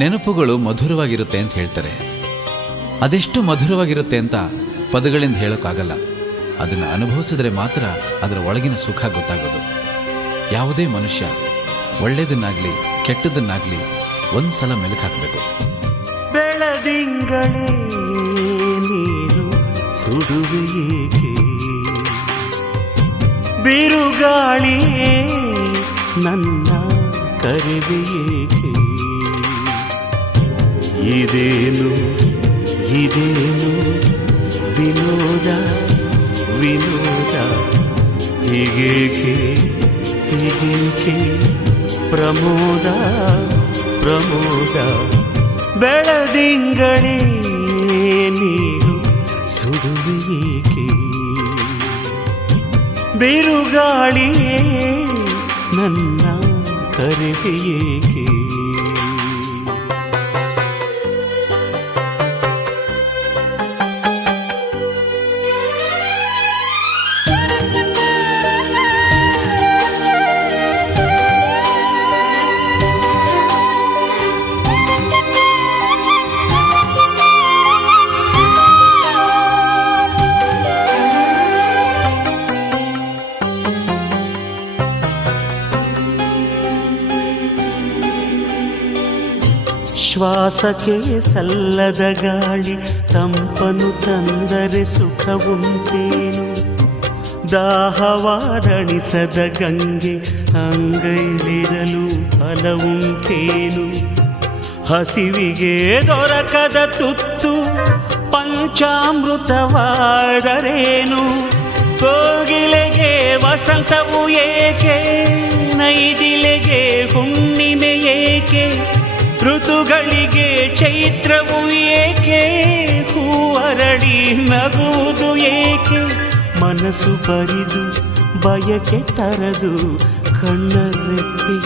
ನೆನಪುಗಳು ಮಧುರವಾಗಿರುತ್ತೆ ಅಂತ ಹೇಳ್ತಾರೆ. ಅದೆಷ್ಟು ಮಧುರವಾಗಿರುತ್ತೆ ಅಂತ ಪದಗಳಿಂದ ಹೇಳೋಕ್ಕಾಗಲ್ಲ. ಅದನ್ನು ಅನುಭವಿಸಿದ್ರೆ ಮಾತ್ರ ಅದರ ಒಳಗಿನ ಸುಖ ಗೊತ್ತಾಗೋದು. ಯಾವುದೇ ಮನುಷ್ಯ ಒಳ್ಳೆಯದನ್ನಾಗಲಿ ಕೆಟ್ಟದನ್ನಾಗಲಿ ಒಂದು ಸಲ ಮೆಲುಕು ಹಾಕಬೇಕು. ಬೆಳದಿಂಗಳೇ ನೀನು ಸುಡುವೆಯೇಕೆ, ಬಿರುಗಾಳಿಯೇ ನನ್ನ ಕರೆವೆಯೇಕೆ, ಇದೇನು ಇದೇನು ವಿನೋದ ವಿನೋದ, ಹೀಗೇಕೆ ಹೀಗೇಕೆ ಪ್ರಮೋದ ಪ್ರಮೋದ. ಬೆಳದಿಂಗಳೇ ನೀನು ಸುಡುವೆಯೇಕೆ, ಬಿರುಗಾಳಿಯೇ ನನ್ನ ಕರೆವೆಯೇಕೆ. ಶ್ವಾಸಕ್ಕೆ ಸಲ್ಲದ ಗಾಳಿ ತಂಪನು ತಂದರೆ ಸುಖವುಂಟೇನು, ದಾಹವಾದಣಿಸದ ಗಂಗೆ ಅಂಗೈಲಿರಲು ಫಲವುಂಟೇನು, ಹಸಿವಿಗೆ ದೊರಕದ ತುತ್ತು ಪಂಚಾಮೃತವಾದರೇನು, ಕೋಗಿಲೆಗೆ ವಸಂತವು ಏಕೆ, ನೈದಿಲೆಗೆ ಹುಣ್ಣಿಮೆ ಏಕೆ, ಋತುಗಳಿಗೆ ಚೈತ್ರವು ಏಕೆ, ಹೂವರಳಿ ನಗುವುದು ಏಕೆ, ಮನಸ್ಸು ಬರಿದು ಬಯಕೆ ತರದು, ಕಣ್ಣರೆತ್ತಿ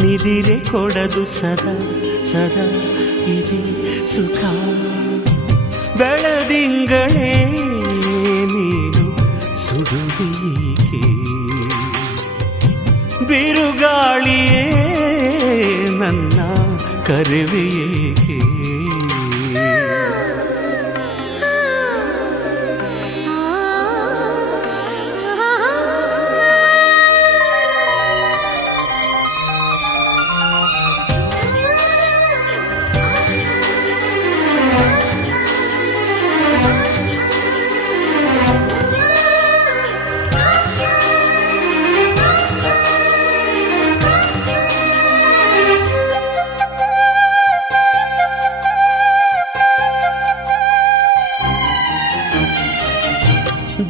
ನಿದಿರೆ ಕೊಡದು, ಸದಾ ಸದಾ ಇರಿ ಸುಖ. ಬೆಳದಿಂಗಳೇ ನೀನು ಸುಡುವೆಯೇಕೆ, ಬಿರುಗಾಳಿಯೇ ನನ್ನ ಕರೆವೆಯೇಕೆ.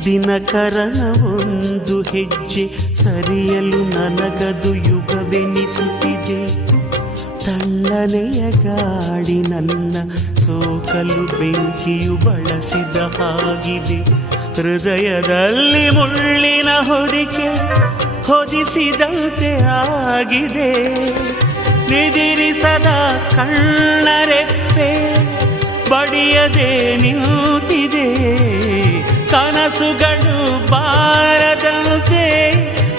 ದಿನಕರನ ಒಂದು ಹೆಜ್ಜೆ ಸರಿಯಲು ನನಗದು ಯುಗವೆನಿಸುತ್ತಿದೆ, ತಣ್ಣನೆಯ ಗಾಳಿ ನನ್ನ ಸೋಕಲು ಬೆಂಕಿಯು ಬಳಸಿದ ಹಾಗಿದೆ, ಹೃದಯದಲ್ಲಿ ಮುಳ್ಳಿನ ಹೊದಿಕೆ ಹೊದಿಸಿದಂತೆ ಆಗಿದೆ, ನಿದಿರಿಸದ ಕಣ್ಣರೆಪ್ಪೆ ಬಡಿಯದೆ ನಿಂತಿದೆ, ಕನಸುಗಳು ಬಾರದಂತೆ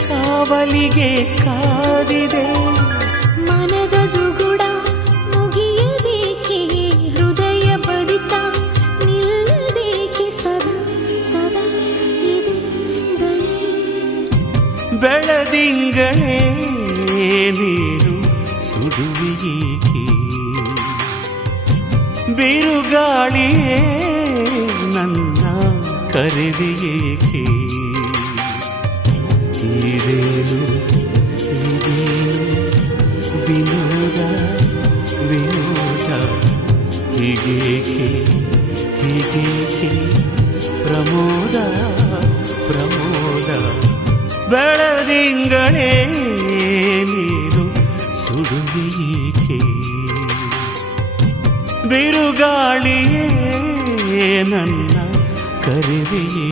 ಕಾವಲಿಗೆ ಕಾದಿದೆ. ಮನದ ದುಗುಡ ಮುಗಿಯಬೇಕೆ, ಹೃದಯ ಬಡಿತ ನಿಲ್ಲಬೇಕೆ, ಸದಾ ಸದಾ ಇದೆ ದಯೆ. ಬೆಳದಿಂಗಳೇ ನೀನು ಸುಡುವೆಯೇಕೆ, ಬಿರುಗಾಳಿಯೇ ನನ್ನ ಕರೆವೆಯೇಕೆ, ಇದೇನು ಇದೇನು ವಿನೋದ ವಿನೋದ, ಹೀಗೇಕೆ ಹೀಗೇಕೆ ಪ್ರಮೋದ ಪ್ರಮೋದ. ಬೆಳದಿಂಗಳೇ ನೀನು ಸುಡುವೆಯೇಕೆ, ಬಿರುಗಾಳಿಯೇ ನನ್ನ ಕರೆವೆಯೇಕೆ.